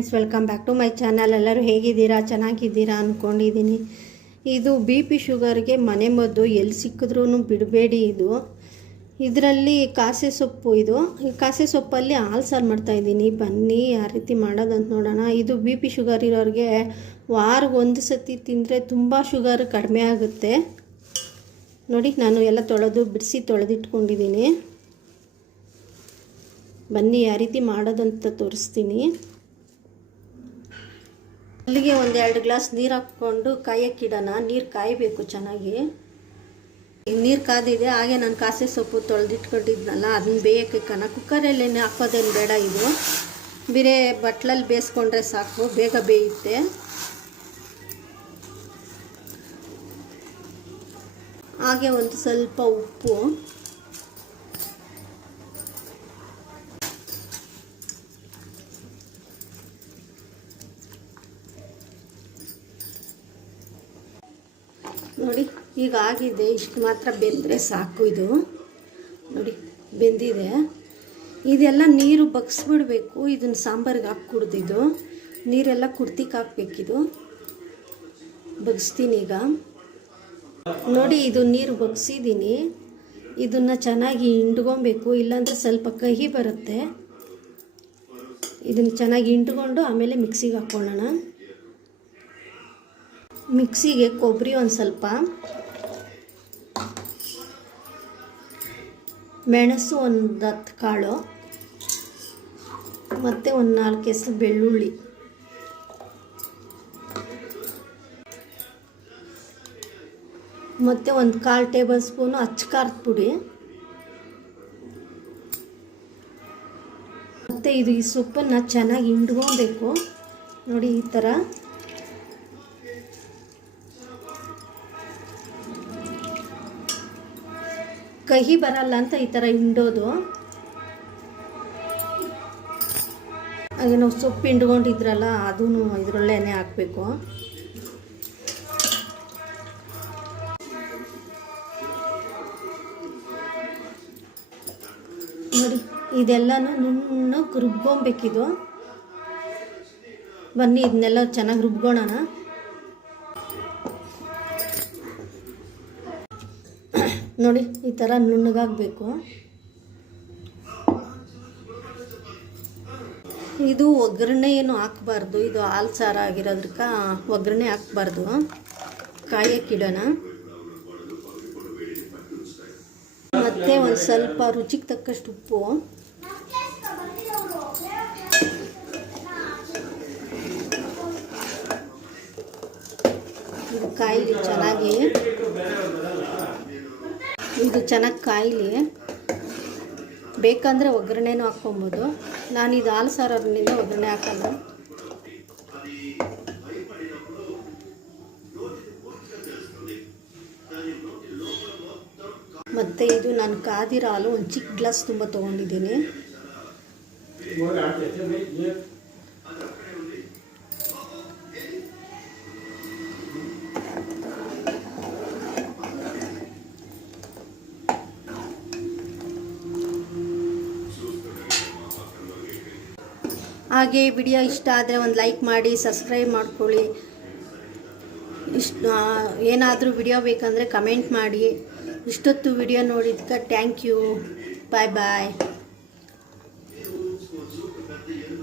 Friends welcome back to my channel ಎಲ್ಲರೂ ಹೇಗಿದ್ದೀರಾ? ಚೆನ್ನಾಗಿದ್ದೀರಾ ಅಂದ್ಕೊಂಡಿದ್ದೀನಿ ಇದು ಬಿ ಪಿ ಶುಗರ್ಗೆ ಮನೆ ಮದ್ದು ಎಲ್ಲಿ ಸಿಕ್ಕಿದ್ರೂ ಬಿಡಬೇಡಿ ಇದು. ಇದರಲ್ಲಿ ಕಾಸೆ ಸೊಪ್ಪು ಇದು. ಕಾಸೆ ಸೊಪ್ಪಲ್ಲಿ ಹಾಲು ಸಾರು ಮಾಡ್ತಾಯಿದ್ದೀನಿ ಬನ್ನಿ ಯಾವ ರೀತಿ ಮಾಡೋದಂತ ನೋಡೋಣ. ಇದು ಬಿ ಪಿ ಶುಗರ್ ಇರೋರಿಗೆ ವಾರಕ್ಕೆ ಒಂದು ಸತಿ ತಿಂದರೆ ತುಂಬ ಶುಗರ್ ಕಡಿಮೆ ಆಗುತ್ತೆ. ನೋಡಿ, ನಾನು ಎಲ್ಲ ತೊಳೆದು ಬಿಡಿಸಿ ತೊಳೆದಿಟ್ಕೊಂಡಿದ್ದೀನಿ. ಬನ್ನಿ ಯಾವ ರೀತಿ ಮಾಡೋದಂತ ತೋರಿಸ್ತೀನಿ. ಅಲ್ಲಿಗೆ ಎರಡು ಗ್ಲಾಸ್ ನೀರು ಹಾಕ್ಕೊಂಡು ಕಾಯಕ್ಕಿಡೋಣ. ನೀರು ಕಾಯಬೇಕು ಚೆನ್ನಾಗಿ. ನೀರು ಕಾದಿದೆ, ಹಾಗೆ ನಾನು ಕಾಸೆ ಸೊಪ್ಪು ತೊಳೆದಿಟ್ಕೊಂಡಿದ್ನಲ್ಲ ಅದನ್ನ ಬೇಯಕ್ಕೆ ಕಣ. ಕುಕ್ಕರಲ್ಲಿ ಹಾಕೋದೇನು ಬೇಡ ಇದು. ಬೇರೆ ಬಟ್ಲಲ್ಲಿ ಬೇಯಿಸ್ಕೊಂಡ್ರೆ ಸಾಕು, ಬೇಗ ಬೇಯುತ್ತೆ. ಹಾಗೆ ಒಂದು ಸ್ವಲ್ಪ ಉಪ್ಪು. ನೋಡಿ, ಈಗ ಆಗಿದೆ. ಇಷ್ಟು ಮಾತ್ರ ಬೆಂದರೆ ಸಾಕು ಇದು. ನೋಡಿ, ಬೆಂದಿದೆ. ಇದೆಲ್ಲ ನೀರು ಬಗ್ಸ್ಬಿಡ್ಬೇಕು. ಇದನ್ನು ಸಾಂಬಾರಿಗೆ ಹಾಕಿ ಕುಡ್ದಿದ್ದು ನೀರೆಲ್ಲ ಕುಡ್ತಿಕ್ಕೆ ಹಾಕ್ಬೇಕಿದು ಬಗ್ಸ್ತೀನಿ ಈಗ. ನೋಡಿ, ಇದು ನೀರು ಬಗ್ಸಿದ್ದೀನಿ ಇದನ್ನು ಚೆನ್ನಾಗಿ ಹಿಂಡ್ಕೊಬೇಕು. ಇಲ್ಲಾಂದರೆ ಸ್ವಲ್ಪ ಕಹಿ ಬರುತ್ತೆ. ಇದನ್ನು ಚೆನ್ನಾಗಿ ಹಿಂಡ್ಕೊಂಡು ಆಮೇಲೆ ಮಿಕ್ಸಿಗೆ ಹಾಕ್ಕೊಳ್ಳೋಣ. ಮಿಕ್ಸಿಗೆ ಕೊಬ್ಬರಿ ಒಂದು ಸ್ವಲ್ಪ, ಮೆಣಸು ಒಂದು ಹತ್ತು ಕಾಳು, ಮತ್ತು ಒಂದು ನಾಲ್ಕು ಹೆಸರು ಬೆಳ್ಳುಳ್ಳಿ. ಮತ್ತು ಒಂದು ಕಾಲು ಟೇಬಲ್ ಸ್ಪೂನು ಅಚ್ಚಕಾರದ ಪುಡಿ. ಮತ್ತು ಇದು ಈ ಸೊಪ್ಪನ್ನು ಚೆನ್ನಾಗಿ ಹಿಂಡ್ಕೊಬೇಕು. ನೋಡಿ ಈ ಥರ ಕಹಿ ಬರಲ್ಲ ಅಂತ ಈ ಥರ ಹಿಂಡೋದು. ಹಾಗೆ ನಾವು ಸೊಪ್ಪು ಹಿಂಡ್ಕೊಂಡಿದ್ರಲ್ಲ ಅದೂ ಇದರಲ್ಲೇನೆ ಹಾಕಬೇಕು. ನೋಡಿ, ಇದೆಲ್ಲನೂ ನುಣ್ಣಗೆ ರುಬ್ಕೊಬೇಕಿದು. ಬನ್ನಿ, ಇದನ್ನೆಲ್ಲ ಚೆನ್ನಾಗಿ ರುಬ್ಕೊಳ್ಳೋಣ ನೋಡಿ, ಈ ಥರ ನುಣ್ಣಗಾಗಬೇಕು. ಇದು ಒಗ್ಗರಣೆ ಏನು ಹಾಕಬಾರ್ದು. ಇದು ಹಾಲು ಸಾರ ಆಗಿರೋದ್ರಕ್ಕ ಒಗ್ಗರಣೆ ಹಾಕಬಾರ್ದು. ಕಾಯಕ್ಕಿಡೋಣ ಮತ್ತು ಒಂದು ಸ್ವಲ್ಪ ರುಚಿಗೆ ತಕ್ಕಷ್ಟು ಉಪ್ಪು. ಇದು ಕಾಯಿ ಚೆನ್ನಾಗಿ ಇದು ಚೆನ್ನಾಗಿ ಕಾಯಿಲಿ. ಬೇಕಂದರೆ ಒಗ್ಗರಣೆನೂ ಹಾಕ್ಕೊಬೋದು. ನಾನು ಇದು ಹಾಲು ಸಾರೋದ್ರಿಂದ ಒಗ್ಗರಣೆ ಹಾಕಲ್ಲ. ಮತ್ತು ಇದು ನಾನು ಕಾದಿರೋ ಹಾಲು ಒಂದು ಚಿಕ್ಕ ಗ್ಲಾಸ್ ತುಂಬ ತೊಗೊಂಡಿದ್ದೀನಿ. ಹಾಗೆ ವಿಡಿಯೋ ಇಷ್ಟ ಆದರೆ ಒಂದು ಲೈಕ್ ಮಾಡಿ ಸಬ್ಸ್ಕ್ರೈಬ್ ಮಾಡ್ಕೊಳ್ಳಿ. ಇಷ್ಟು ಏನಾದರೂ ವಿಡಿಯೋ ಬೇಕಂದರೆ ಕಮೆಂಟ್ ಮಾಡಿ. ಇಷ್ಟೊತ್ತು ವಿಡಿಯೋ ನೋಡಿದ್ದಕ್ಕೆ ಥ್ಯಾಂಕ್ ಯು ಬಾಯ್ ಬಾಯ್